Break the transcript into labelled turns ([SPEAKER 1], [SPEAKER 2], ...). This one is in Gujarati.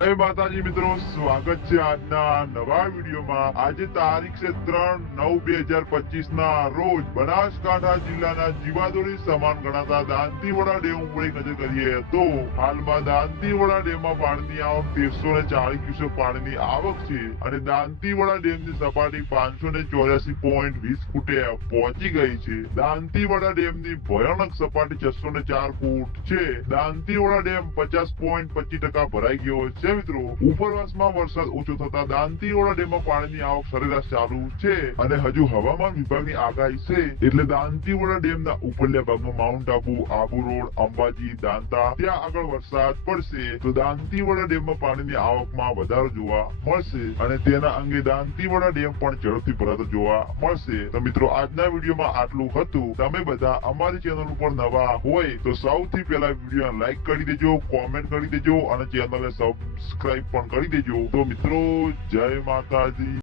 [SPEAKER 1] જય માતાજી મિત્રો, સ્વાગત છે આજના નવા વિડીયોમાં. આજે તારીખ છે ત્રણ નવ બે હજાર પચીસ ના રોજ બનાસકાંઠા જિલ્લાના જીવાદોરી સમાન ગણાતા દાંતીવાડા ડેમ ઉપર એક નજર કરીએ તો હાલમાં દાંતીવાડા ડેમમાં પાણીની આવક તેરસો ને ચાલીસ ક્યુસેક પાણીની આવક છે અને દાંતીવાડા ડેમની સપાટી પાંચસો ને ચોર્યાસી પોઈન્ટ વીસ ફૂટે પહોંચી ગઈ છે. દાંતીવાડા ડેમની ભયાનક સપાટી છસો ને ચાર ફૂટ છે. દાંતીવાડા ડેમ પચાસ પોઈન્ટ પચીસ ટકા ભરાઈ ગયો છે મિત્રો. ઉપરવાસમાં વરસાદ ઓછો થતા દાંતીવાડા ડેમમાં પાણીની આવક સરેરાશ ચાલુ છે અને હજુ હવામાન વિભાગની આગાહી છે એટલે દાંતીવાડા ડેમના ઉપરલ્યા ભાગમાં માઉન્ટ આબુ આબુ રોડ, અંબાજી, દાંતા, ત્યાં આગળ વરસાદ પડશે. તો દાંતીવાડા ડેમમાં પાણીની આવકમાં વધારો જોવા મળશે અને તેના અંગે દાંતીવાડા ડેમ પણ ઝડપથી ભરાતો જોવા મળશે. તો મિત્રો, આજના વિડીયોમાં આટલું હતું. તમે બધા અમારી ચેનલ ઉપર નવા હોય તો સૌથી પહેલા વીડિયો લાઈક કરી દેજો, કોમેન્ટ કરી દેજો અને ચેનલને સબસ્ક્રાઇબ પણ કરી દેજો. તો મિત્રો જય માતાજી.